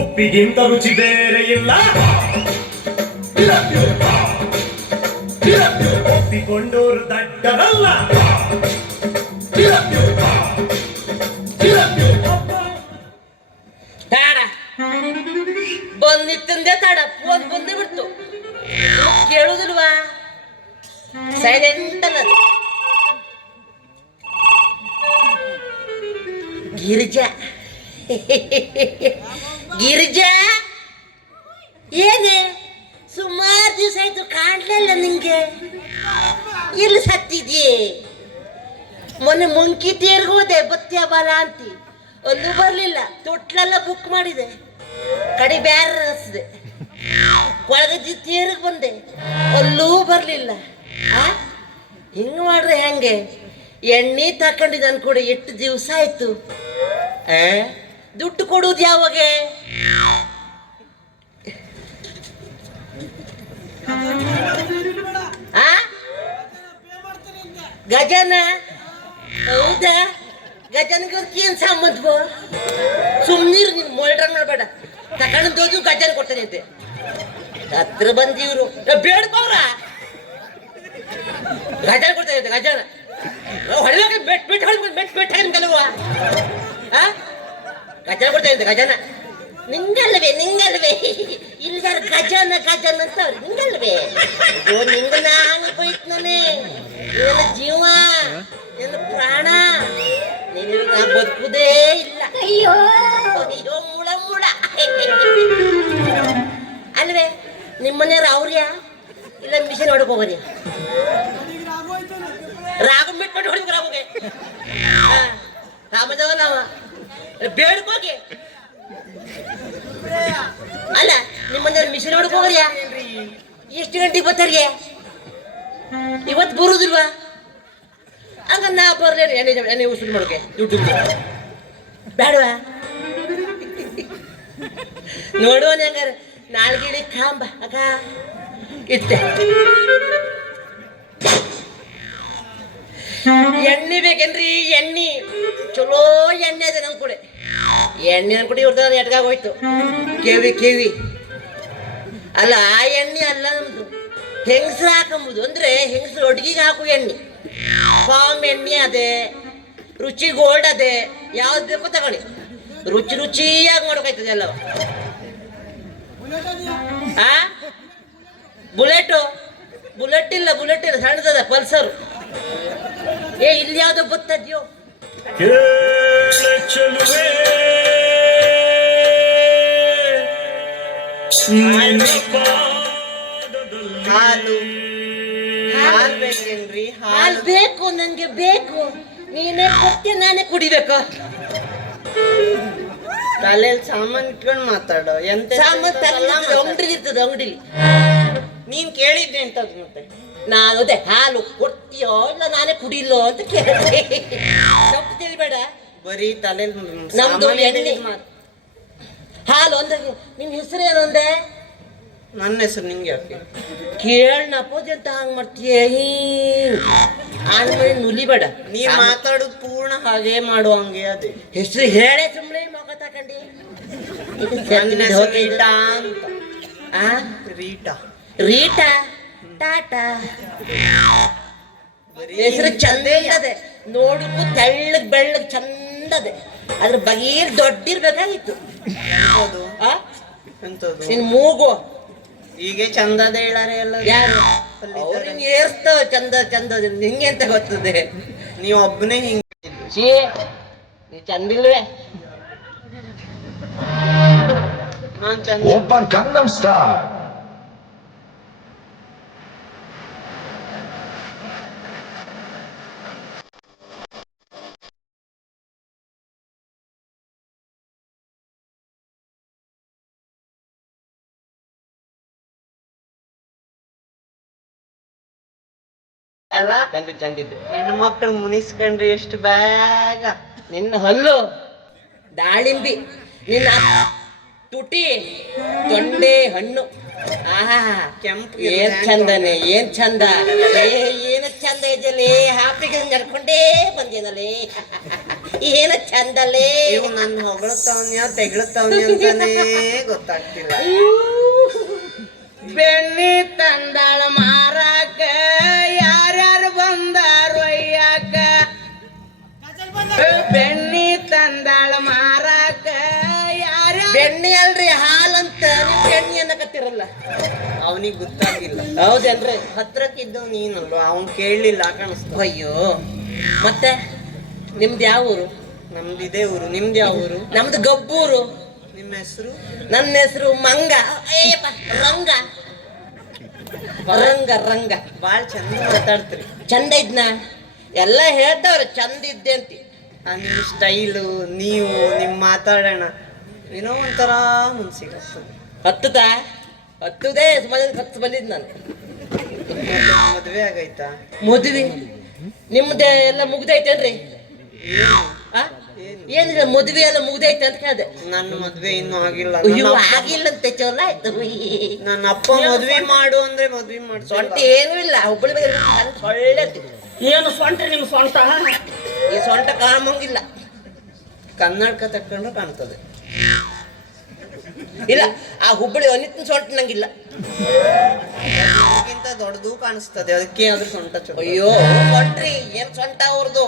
ಉಪ್ಪಿಗಿಂತ ರುಚಿ ಬೇರೆ ಇಲ್ಲ, ಒಪ್ಪಿಕೊಂಡೋರು ದಡ್ಡರಲ್ಲ. ತಾಡ ಬಂದಿತ್ತಂದೆ ತಾಡ ಫೋನ್ ಬಂದೇ ಬಿಡ್ತು, ಕೇಳುದಿಲ್ವಾ? ಸೈಲೆಂಟ್ ಅನ್ನೋದು. ಗಿರಿಜಾ ಗಿರಿಜಾ, ಏನೇ ಸುಮಾರು ದಿವಸ ಆಯ್ತು ಕಾಣ್ಲಿಲ್ಲ ನಿಂಗೆ, ಇಲ್ಲಿ ಸತ್ತಿದ್ಯೆ? ಮೊನ್ನೆ ಮುಂಕಿ ತೇರ್ಗೆ ಹೋದೆ, ಬತ್ಯ ಬಾಲ ಅಂತಿ, ಒಂದು ಬರಲಿಲ್ಲ. ತೊಟ್ಲೆಲ್ಲ ಬುಕ್ ಮಾಡಿದೆ, ಕಡೆ ಬ್ಯಾರ ಹಸಿದೆ. ಕೊಳಗಜ್ಜಿ ತೇರಿಗೆ ಬಂದೆ, ಅಲ್ಲೂ ಬರಲಿಲ್ಲ. ಹಿಂಗೆ ಮಾಡ್ರೆ ಹೆಂಗೆ? ಎಣ್ಣೆ ತಕೊಂಡಿದ್ದು ಅನ್ಕೊಡ, ಎಷ್ಟು ದಿವಸ ಆಯ್ತು. ದುಡ್ಡು ಕೊಡುವುದು ಯಾವಾಗ? ಗಜನ? ಹೌದಾ? ಗಜನ್ಗೆ ಏನ್ ಸಂಬಂಧ? ಸುಮ್ಮನಿರು, ನೀನು ಮೊಲ್ಡ್ರಂಗ್ ಮಾಡಬೇಡ. ತಗೊಂಡು ದೋದು ಗಜನ್ ಕೊಡ್ತಾನೆ ಅಂತೆ. ಹತ್ರ ಬಂದಿವ್ರು ಬೇಡ್ಕೋರ ಗಜನ್ ಕೊಡ್ತಾನೆ ಅಂತೆ. ಗಜನ ಹೊಡೆದಾಗ ಬೆಟ್ ಬೆಟ್ ಹೊಡೆದು ಬೆಟ್ ಬೆಟ್ ಹಾಕಲ್ವ? ಗಜನ ಕೊಡ್ತಾನೆ ಅಂತೆ. ಗಜನ ನಿಂಗಲ್ವೇ? ನಿಂಗಲ್ವೇ? ಇಲ್ದಾರ ಗಜನ ಗಜನ್ ಅಂತ ಅವ್ರು ನಿಂಗಲ್ವೇ? ನಿಂಗ ನಾನು ಹೋಯ್ತು ನಾನೇ, ನನ್ನ ಜೀವ, ನನ್ನ ಪ್ರಾಣ, ನೀನು ಬದುಕುದೇ ಇಲ್ಲ. ಅಯ್ಯೋ ಅಯ್ಯೋ, ಮುಳ ಮುಳ ಅಲ್ವೇ? ನಿಮ್ಮನೆಯವ್ರು ಅವ್ರ್ಯಾ ಇಲ್ಲ ಮಿಷನ್ ಹೊಡಕ್ ಹೋಗೋದ್ಯಾ? ರಾಗಂ ಬಿಟ್ಬಿಟ್ಟು ಹೊಡಿಬೇಕು. ರಾಮಗೆ ರಾಮದವಲ್ಲ ಬೇಡ್ಕೋಗೆ. ಅಲ್ಲ, ನಿಮ್ಮನೆಯವ್ರು ಮಿಷನ್ ಹೊಡಕ್ ಹೋಗೋದ್ಯಾ? ಎಷ್ಟು ಗಂಟೆಗೆ ಬರ್ತಾರ್ಗೆ? ಇವತ್ತು ಬರುದಿಲ್ವಾ? ಹಂಗ ನಾ ಬರ್ಲೇನು ಎಣ್ಣೆ ಉಸಿರು ಮಾಡೋಕೆ ದುಡ್ಡು ಬೇಡವಾ? ನೋಡುವನ ಹಂಗಾರೆ ನಾಲ್ಗಿಳಿ ಕಾಂಬ ಅಕ್ಕ ಇಟ್ಟೆ. ಎಣ್ಣೆ ಬೇಕೇನ್ರಿ? ಎಣ್ಣೆ ಚಲೋ ಎಣ್ಣೆ ಅದೇ ನಮ್ ಕೂಡ. ಎಣ್ಣೆ ಅನ್ಕೊಡಿ ಇವ್ರದ್ದು ಎಟ್ಗಾಗಿ ಹೋಯ್ತು. ಕೇವಿ ಕೇವಿ ಅಲ್ಲ, ಆ ಎಣ್ಣೆ ಅಲ್ಲ ನಮ್ದು. ಹೆಂಗಸ್ರು ಹಾಕೊಂಬುದು ಅಂದ್ರೆ ಹೆಂಗಸ್ರು ಅಡ್ಗಿಗೆ ಹಾಕು ಎಣ್ಣೆ. ಫಾರ್ಮ್ ಎಣ್ಣೆ ಅದೇ, ರುಚಿ ಗೋಲ್ಡ್ ಅದೇ, ಯಾವ್ದು ಬೇಕೋ ತಗೊಳ್ಳಿ. ರುಚಿ ರುಚಿಯಾಗಿ ಮಾಡೋಕಾಯ್ತದೆ ಎಲ್ಲವ. ಬುಲೆಟು? ಬುಲೆಟ್ ಇಲ್ಲ, ಬುಲೆಟ್ ಇಲ್ಲ, ಸಣ್ಣದದ ಪಲ್ಸರು. ಇಲ್ಲಿ ಯಾವ್ದೋ ಬತ್ತದ್ಯೋ? ಹಾಲು ಹಾಲು ಬೇಕೇನ್ರಿ? ಹಾಲು ಬೇಕು, ನನ್ಗೆ ಬೇಕು. ನೀನೇ ಕೊಡ್ತೀಯ, ನಾನೇ ಕುಡಿಬೇಕು. ತಲೆಯಲ್ಲಿ ಸಾಮಾನು ಇಟ್ಕೊಂಡು ಮಾತಾಡೋ. ಎಂತ ಸಾಮಾನು ಅಂಗಡಿ ಇರ್ತದೆ, ಅಂಗಡಿಲಿ. ನೀನ್ ಕೇಳಿದ್ದೆ ಅಂತದ್ ಮತ್ತೆ? ನಾನು ಅದೇ ಹಾಲು ಕೊಡ್ತೀಯೋ ಇಲ್ಲ ನಾನೇ ಕುಡಿಲೋ ಅಂತ ಕೇಳಿದೆ. ತಪ್ಪು ತಿಳಿಬೇಡ. ಬರೀ ತಲೆಯಲ್ಲಿ ನಮ್ದು ಎಣ್ಣೆ ಹಾಲು ಅಂದಾಗ ನಿನ್ ಹೆಸರು ಏನು ಅಂದೆ? ನನ್ನ ಹೆಸರು ನಿಂಗೆ ಯಾಕೆ ಕೇಳ್ ಪೂಜೆ ಅಂತ ಹಂಗ್ ಮಾಡ್ತೀಯ? ಆನ್ಮೇಲೆ ನುಲಿಬೇಡ. ನೀ ಮಾತಾಡುದು ಪೂರ್ಣ ಹಾಗೆ ಮಾಡುವಂಗೆ. ಅದೇ ಹೆಸರು ಹೇಳೇ ಸುಮ್ಮನೆ ಮಗ ತಕೊಂಡಿ. ರೀಟಾ ಅಂತ. ರೀಟಾ ರೀಟಾ ಟಾಟಾ ಹೆಸರು ಚಂದೇ ಅದೆ, ನೋಡಕ್ಕೂ ತೆಳ್ಳಗ್ ಬೆಳ್ಳಗ್ ಚಂದದೆ. ಅದ್ರ ಬಗೀರ್ ದೊಡ್ಡಿರ್ಬೇಕಾಗಿತ್ತು. ನಿನ್ ಮೂಗು ಹೀಗೆ ಚಂದದ ಹೇಳಾರೆ ಎಲ್ಲ. ಯಾರು ಅವ್ರಿನ್ ಏರ್ಸ್ತಾವ ಚಂದ ಚಂದ, ನಿಂಗೆ ಅಂತ ಗೊತ್ತದೆ? ನೀವು ಒಬ್ಬನೇ ಹಿಂಗೆ ನೀ ಚಂದಿಲ್ವೇ? ನಾನ್ ಚಂದ. Open Gangnam Style. ಅಲ್ಲ ಚಂದಿದ್ದು ಹೆಣ್ಣು ಮಕ್ಕಳು ಮುನಿಸ್ಕೊಂಡ್ರೆ ಎಷ್ಟು ಬೇಗ. ನಿನ್ನ ಹಲ್ಲು ದಾಳಿಂಬಿ, ನಿನ್ನ ತುಟಿ ತೊಂಡೆ ಹಣ್ಣು ಆಹಾ ಕೆಂಪು ಏನ್ ಚಂದನೆ ಏನ್ ಚಂದ ಏನ ಚಂದ ಇದೆಯಲ್ಲೇ ಹಾಪಿಗೆ ನಡ್ಕೊಂಡೇ ಬಂದೇನಲ್ಲೇ ಏನ ಚಂದಲ್ಲೇ ಇವು ನನ್ನ ಹೊಗಳುತ್ತವನ್ಯ ತೆಗಳುತ್ತವನ್ಯ ಅಂತಾನೇ ಗೊತ್ತಾಗ್ತಿಲ್ಲ. ಬೆಣ್ಣಿ ತಂದಾಳ ಮಾರಾಕ ಯಾರ್ಯಾರು ಬಂದಾರು ಅಯ್ಯಾಕ, ಬೆಣ್ಣಿ ತಂದಾಳ ಮಾರಾಕ ಯಾರ್ಯಾರು. ಬೆಣ್ಣೆ ಅಲ್ರಿ ಹಾಲಂತ ನೀವು ಬೆಣ್ಣೆ ಅನ್ನಕತ್ತಿರಲ್ಲ. ಅವನಿಗೆ ಗೊತ್ತಾಗಿಲ್ಲ. ಹೌದೇನ್ರಿ? ಹತ್ರಕ್ಕಿದ್ದವ್ ನೀನಲ್ವ, ಅವನ್ ಕೇಳಲಿಲ್ಲ ಕಾಣಿಸ್ತು. ಅಯ್ಯೋ ಮತ್ತೆ ನಿಮ್ದು ಯಾವ ಊರು? ನಮ್ದು ಇದೇ ಊರು. ನಿಮ್ದು ಯಾವ ಊರು? ನಮ್ದು ಗಬ್ಬೂರು. ನಿಮ್ಮ ಹೆಸರು? ನನ್ನ ಹೆಸರು ಮಂಗ. ಏಯಪ್ಪ ರಂಗ ರಂಗ ರಂಗ. ಬಾಳ್ ಚಂದ ಮಾತಾಡ್ತೀರಿ. ಚಂದ ಇದ್ನ ಎಲ್ಲ ಹೇಳ್ತಾವ್ರೆ ಚಂದ ಇದ್ದೆ ಅಂತ. ನಿಮ್ಮ ಸ್ಟೈಲು, ನೀವು ನಿಮ್ಮ ಮಾತಾಡೋಣ ಏನೋ ಒಂಥರ ಮನ್ಸಿಗೆ ಹತ್ತುತ್ತಾ ಹತ್ತುದೇ ಸುಮಾರು ಹತ್ತು ಬಂದಿದ್ ನಾನು. ಮದ್ವೆ ಆಗೈತಾ? ಮದುವೆ ನಿಮ್ದೆ ಎಲ್ಲ ಮುಗ್ದೈತೇನ್ರಿ? ಆ? ಏನಿಲ್ಲ ಮದುವೆ ಎಲ್ಲ ಮುಗ್ದೈತೆ ಅಂತ ಕೇಳ್ದೆ. ನನ್ನ ಮದ್ವೆ ಇನ್ನೂ ಆಗಿಲ್ಲ. ಅಯ್ಯೋ ಆಗಿಲ್ಲಂತೆ, ಚಲೋ ಆಯ್ತು. ನನ್ನ ಅಪ್ಪ ಮದ್ವೆ ಮಾಡು ಅಂದ್ರೆ ಮದ್ವೆ ಮಾಡಿ ಸೊಂಟ ಏನೂ ಇಲ್ಲ. ಹುಬ್ಬಳ್ಳಿ ಬಗ್ಗೆ ಒಳ್ಳೆ ಏನು ಸೊಂಟ ನಿಮ್ ಸೊಂಟ? ಈ ಸೊಂಟ ಕಾಣಂಗಿಲ್ಲ. ಕನ್ನಡಕ ತಕೊಂಡ್ರೆ ಕಾಣ್ತದೆ. ಇಲ್ಲ ಆ ಹುಬ್ಬಳ್ಳಿ ಅನಿತ್ನ ಸೊಂಟ ನಂಗಿಲ್ಲ. ಗಿಂತ ದೊಡ್ಡದು ಕಾಣಿಸ್ತದೆ, ಅದಕ್ಕೆ ಅದ್ರ ಸೊಂಟ ಚಲೋ. ಅಯ್ಯೋ ಸೊಂಟ್ರಿ ಏನ್ ಸೊಂಟ ಅವ್ರದ್ದು.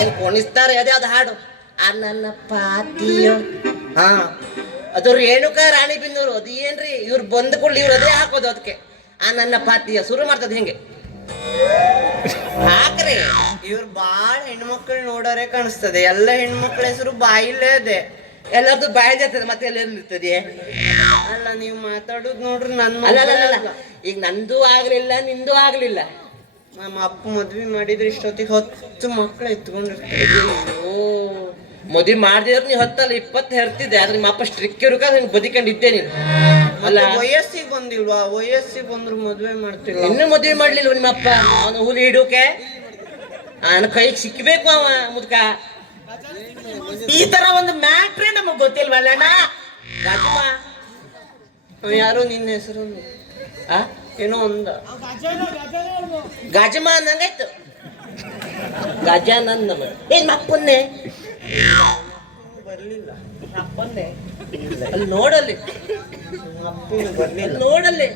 ಏನ್ ಕೊಣಿಸ್ತಾರೆ ಅದೇ ಅದು ಹಾಡು. ಆ ನನ್ನ ಪಾತಿಯೋ, ಹಾ ಅದು ರೇಣುಕಾ ರಾಣಿ ಬಿನ್ನೂರು. ಅದು ಏನ್ರಿ ಇವ್ರು ಬಂದ ಕೂಡಲಿ ಇವ್ರು ಅದೇ ಹಾಕೋದು. ಅದಕ್ಕೆ ಆ ನನ್ನ ಪಾತಿಯ ಶುರು ಮಾಡ್ತದ ಹಿಂಗೆ ಹಾಕ್ರಿ. ಇವ್ರು ಬಾಳ ಹೆಣ್ಮಕ್ಳು ನೋಡೋರೆ ಕಾಣಿಸ್ತದೆ. ಎಲ್ಲ ಹೆಣ್ಮಕ್ಳ ಹೆಸರು ಬಾಯಿಲೇ ಅದೇ. ಎಲ್ಲರದ್ದು ಬಾಯಿ ಇರ್ತದೆ, ಮತ್ತೆ ಎಲ್ಲ ಇರ್ತದೆ. ಅಲ್ಲ ನೀವು ಮಾತಾಡೋದು ನೋಡ್ರಿ ನನ್ನ ಅಲ್ಲ ಈಗ ನಂದು ಆಗ್ಲಿಲ್ಲ ನಿಂದು ಆಗ್ಲಿಲ್ಲ. ನಮ್ಮ ಅಪ್ಪ ಮದ್ವೆ ಮಾಡಿದ್ರೆ ಇಷ್ಟೊತ್ತಿಗೆ 10 ಮಕ್ಳು ಎತ್ಕೊಂಡಿರ್ತಾರೆ. ಓ ಮದುವೆ ಮಾಡಿದ್ರೆ ನೀವು 10 ಅಲ್ಲ 20 ಹೆರ್ತಿದ್ದೆ. ಆದ್ರೆ ನಿಮ್ಮ ಅಪ್ಪ ಸ್ಟ್ರಿಕ್ ಇರುಕ ಬದಿಕೊಂಡಿದ್ದೆ ನೀನು. ಅಲ್ಲ ವಯಸ್ಸಿಗೆ ಬಂದಿಲ್ವಾ? ವಯಸ್ಸಿಗೆ ಬಂದ್ರು ಮದ್ವೆ ಮಾಡ್ತಿಲ್ಲ. ಇನ್ನೂ ಮದುವೆ ಮಾಡ್ಲಿಲ್ವ ನಿಮ್ಮ ಅಪ್ಪ? ಅವನು ಹುಲಿ ಹಿಡೋಕೆ ಅವನ ಕೈಗೆ ಸಿಕ್ಬೇಕು ಅವ ಮುದ್ಕ. ಈ ತರ ಒಂದು ಮ್ಯಾಟ್ರೇ ನಮಗ್ ಗೊತ್ತಿಲ್ವಲ್ಲ ಅಣ್ಣ. ರಾಜಮ್ಮ ಯಾರೋ ನಿನ್ನ ಹೆಸರು ಆ ಏನೋ ಒಂದ ಗಾಜಮ್ಮ ಅನ್ನಂಗಾಯ್ತು. ಗಜಾನಂದ ಏನ್ ಅಪ್ಪನ್ನೇ ಬರ್ಲಿಲ್ಲ. ಅಪ್ಪನ್ನೇ ಅಲ್ಲಿ ನೋಡಲ್ಲಿ ಅಪ್ಪನ ಬರ್ಲಿಲ್ಲ. ನೋಡಲ್ಲಿ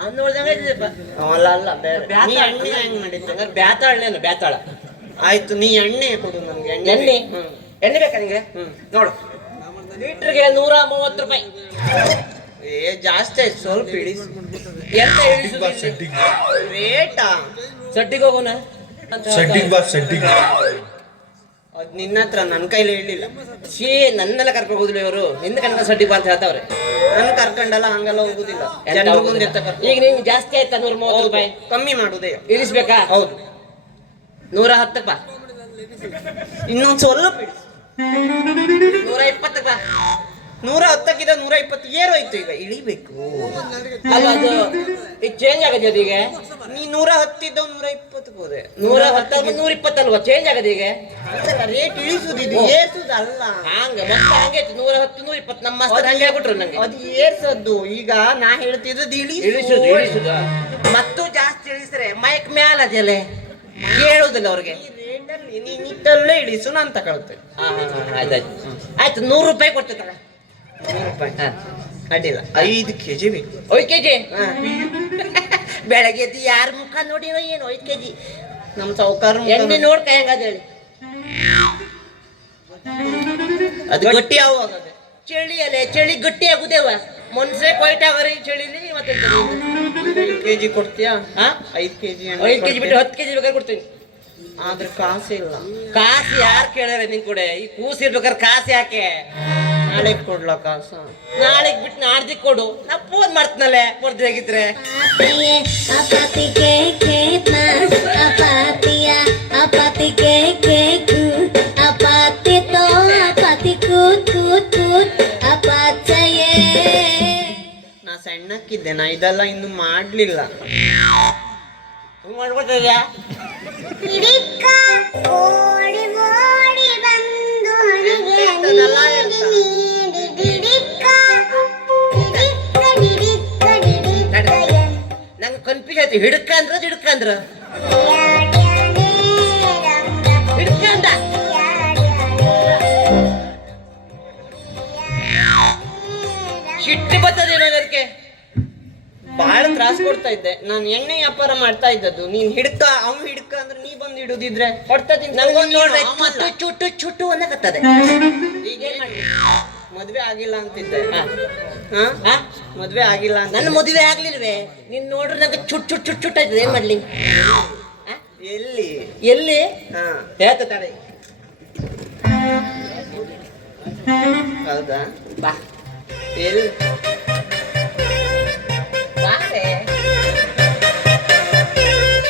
ಅವ್ನು ನೋಡ್ದಂಗೈತಿದೆಪ್ಪ. ಅಲ್ಲ ಅಲ್ಲ ಬೇರೆ. ನೀ ಎಣ್ಣೆ ಹೆಂಗ್ ಮಾಡಿದ್ದೆ? ಹಂಗಾರೆ ಬ್ಯಾತಾಳನೇನು ಬ್ಯಾತಾಳ. ಆಯ್ತು, ನೀ ಎಣ್ಣೆ ಕೊಡು ನಮ್ಗೆ. ಎಣ್ಣೆ ಎಣ್ಣೆ ಬೇಕಾ ನಿಂಗೆ? ನೋಡು ಲೀಟ್ರಿಗೆ 130 ರೂಪಾಯಿ. ಏ ಜಾಸ್ತಿ ಆಯ್ತು, ಸ್ವಲ್ಪ ಇಳಿಸು. ಎಂತ ಇಳಿಸುದು? ರೇಟಾ? ಸಡ್ಡಿಗೆ ಹೋಗೋಣ. ಅದ್ ನಿನ್ನ ಹತ್ರ ನನ್ನ ಕೈಲಿ ಹೇಳಿಲ್ಲ. ಛೀ ನನ್ನೆಲ್ಲ ಕರ್ಕೊಂಡು ಹೋಗುದಿಲ್ಲ ಇವರು. ನಿಂದ ಕನಕ ಸಡ್ಡಿ ಬಾ ಅಂತ ಹೇಳ್ತಾವ್ರೆ. ನನ್ ಕರ್ಕೊಂಡಲ್ಲ ಹಂಗೆಲ್ಲ ಹೋಗುದಿಲ್ಲ. ಈಗ ನಿಂಗೆ ಜಾಸ್ತಿ ಆಯ್ತಾ? 130 ರೂಪಾಯಿ ಕಮ್ಮಿ ಮಾಡುದೇ. ಇಳಿಸ್ಬೇಕಾ? ಹೌದು. 110 ಬಾ. ಇನ್ನೊಂದ್ ಸ್ವಲ್ಪ ಇಳಿಸು. 120 ಬಾ. 110ಕ್ಕಿಂತ 120 ಏರೋಯ್ತು. ಈಗ ಇಳಿಬೇಕು. ಅಲ್ಲ ಅದು ಈಗ ಚೇಂಜ್ ಆಗದೆ ಅದು. ಈಗ ನೀ 110 ಇದ್ದ 120 ಹೋದೆ. 110 120 ಅಲ್ವಾ? ಚೇಂಜ್ ಆಗದೆ ಈಗ. ರೇಟ್ ಇಳಿಸುದು, ಇದು ಏರ್ಸುದು ಅಲ್ಲ. ಹಂಗ ಮತ್ತೆ ಹಂಗೆ 110 120 ನಮ್ಮ ಮಾಸ್ತರ್ ಹಂಗೆ ಆಗ್ಬಿಟ್ರು ನಂಗೆ. ಅದು ಏರ್ಸದ್ದು. ಈಗ ನಾ ಹೇಳ್ತಿದ್ದು ಇಳಿಸುದು ಇಳಿಸುದು. ಮತ್ತು ಜಾಸ್ತಿ ಇಳಿಸ್ರೆ ಮೈಕ್ ಮ್ಯಾಲ ಅದೆಲ್ಲ ಕೇಳುವುದಿಲ್ಲ ಅವ್ರಿಗೆ. ರೇಟಲ್ಲಿ ನೀನ್ ಇಟ್ಟಲ್ಲೇ ಇಳಿಸು, ನಾನು ತಗೊಳ್ತೇನೆ. ಆಯ್ತಾಯ್ತು ಆಯ್ತು. 100 ರೂಪಾಯಿ ಕೊಡ್ತೇನೆ. 100 ರೂಪಾಯಿ ಅಡ್ಡಿಲ್ಲ. 5 kg ಬೇಕು. 5 ಕೆಜಿ. ಬೆಳಗ್ಗೆ ಎದ್ದು ಯಾರ ಮುಖ ನೋಡಿನೋ ಏನು 5 ಕೆಜಿ. ನಮ್ಮ ಸಾವುಕಾರ ಎಣ್ಣೆ ನೋಡ್ಕ ಹೆಂಗದ ಹೇಳಿ. ಅದು ಗಟ್ಟಿ ಆಗುವಾಗ ಚಳಿ ಅಲ್ಲೇ ಚಳಿ ಗಟ್ಟಿ ಆಗುದೇವ. ಮನ್ಸೆ ಕೊಯ್ಟ್ ಆಗರಿ ಚಳಿಲಿ. ಮತ್ತೆ 5 kg ಕೊಡ್ತೀಯಾ? 5 kg 5 ಕೆಜಿ ಬಿಟ್ಟು 10 ಕೆಜಿ ಬೇಕಾದ್ರೆ ಕೊಡ್ತೀನಿ. ಆದ್ರೆ ಕಾಸು ಇಲ್ಲ. ಕಾಸು ಯಾರು ಕೇಳ್ಯಾರ ನಿನ್ ಕೂಡ? ಈ ಕೂಸಿ ಇರ್ಬೇಕಾದ್ರೆ ಕಾಸು ಯಾಕೆ? ನಾಳೆ ಕೊಡ್ಲಾ ಕಾಸು? ನಾಳೆಗ್ ಬಿಟ್ಟು ನಾಡ್ದಿಕ್ ಕೊಡು. ನಾ ಫೋನ್ ಮಾಡ್ತೀನಲ್ಲೇ ಬರ್ದಿ ಆಗಿದ್ರೆ. ನಾ ಸಣ್ಣಕ್ಕಿದ್ದೆ, ನಾ ಇದೆಲ್ಲ ಇನ್ನು ಮಾಡ್ಲಿಲ್ಲ. ಮಾಡ್ಕೊತಿದ್ಯಾ? ಓಡಿ ಓಡಿ ಬಂದು ಎಂತೆಂತದೆಲ್ಲ ಹೇಳ್ತಾ. ನೀಡಿ ಗಿಡಿಕ ಹೆಂಗೈತಿ ಹಿಡ್ಕಂದ್ರ ಹಿಡ್ಕಂದ್ರ ಹಿಡ್ಕಂದ ಸಿಟ್ಟಿ ಬರ್ತದೇನೋ ಅದಕ್ಕೆ. ಬಾಳ ತ್ರಾಸ ಕೊಡ್ತಾ ಇದ್ದೆ. ನಾನು ಎಣ್ಣೆ ವ್ಯಾಪಾರ ಮಾಡ್ತಾ ಇದ್ದದ್ದು. ನೀನ್ ಹಿಡ್ಕ ಅವ್ನು ಹಿಡ್ಕ ಅಂದ್ರೆ ನೀ ಬಂದು ಹಿಡುದಿದ್ರೆ ಹೊಡ್ತಾ ನನಗೆ ನೋಡ್ರೆ ಚುಟ್ಟು ಚುಟ್ಟು ಚುಟ್ಟು ಅನ್ನಕತ್ತದೆ. ಈಗ ಮದ್ವೆ ಆಗಿಲ್ಲ ಅಂತಿದ್ದೆ. ಹಾ ಮದ್ವೆ ಆಗಿಲ್ಲ ಅಂತ. ನನ್ನ ಮದುವೆ ಆಗ್ಲಿಲ್ವೇ? ನೀನ್ ನೋಡ್ರೆ ನಂಗೆ ಚುಟ್ ಚುಟ್ ಚುಟ್ ಚುಟ್ ಆಯ್ತದೆ. ಏನ್ ಮಾಡ್ಲಿ? ಎಲ್ಲಿ ಎಲ್ಲಿ ಹಾ ಹೇಳ್ತ ತಡೆ. ಹೌದಾ ಬಾ ಎಲ್ಲಿ